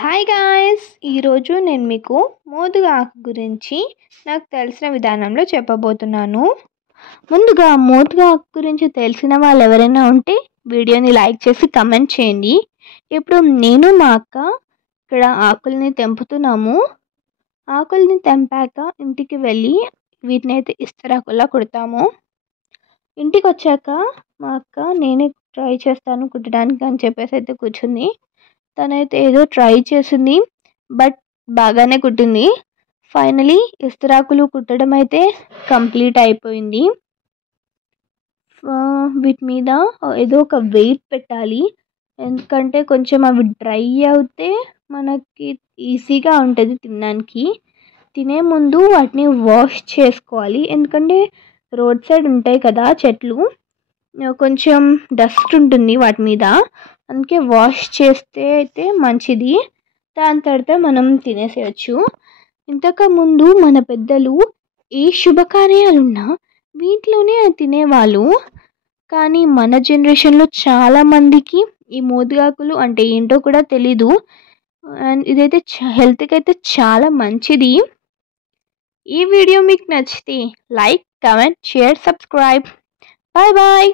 Hi guys! ఈరోజు నేను మీకు మోదుగా ఆకు గురించి నాకు తెలిసిన విధానంలో చెప్పబోతున్నాను. ముందుగా మోదుగా ఆకు గురించి తెలిసిన వాళ్ళు ఎవరైనా ఉంటే వీడియోని లైక్ చేసి కమెంట్ చేయండి. ఇప్పుడు నేను మా అక్క ఇక్కడ ఆకుల్ని తెంపుతున్నాము. ఆకుల్ని తెంపాక ఇంటికి వెళ్ళి వీటిని అయితే ఇస్తరాకుల్లా కుడతాము. ఇంటికి వచ్చాక మా అక్క నేనే ట్రై చేస్తాను కుట్టడానికి అని చెప్పేసి అయితే కూర్చుంది. తనైతే ఏదో ట్రై చేసింది, బట్ బాగానే కుట్టింది. ఫైనలీ ఇస్తరాకులు కుట్టడం అయితే కంప్లీట్ అయిపోయింది. వీటి మీద ఏదో ఒక వెయిట్ పెట్టాలి, ఎందుకంటే కొంచెం అవి డ్రై అవుతే మనకి ఈజీగా ఉంటుంది తినడానికి. తినే ముందు వాటిని వాష్ చేసుకోవాలి, ఎందుకంటే రోడ్ సైడ్ ఉంటాయి కదా చెట్లు, కొంచెం డస్ట్ ఉంటుంది వాటి మీద, అందుకే వాష్ చేస్తే అయితే మంచిది. దాని తర్వాత మనం తినేసేయచ్చు. ఇంతకుముందు మన పెద్దలు ఏ శుభకార్యాలున్నా వీటిలోనే తినేవాళ్ళు, కానీ మన జనరేషన్లో చాలామందికి ఈ మోదుగాకులు అంటే ఏంటో కూడా తెలీదు. అండ్ ఇదైతే హెల్త్కి అయితే చాలా మంచిది. ఈ వీడియో మీకు నచ్చితే like, comment, share, subscribe. Bye bye.